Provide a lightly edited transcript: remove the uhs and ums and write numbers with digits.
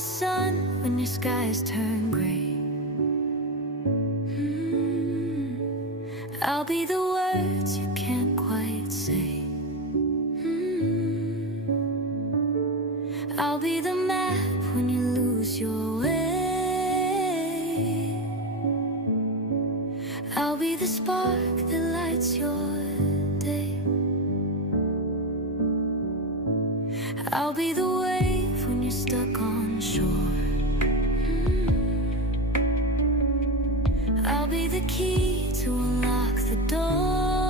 the sun when your skies turn gray. I'll be the words you can't quite say. I'll be the map when you lose your way. I'll be the spark that lights your day. I'll be the wave when you're stuck on shore. I'll be the key to unlock the door.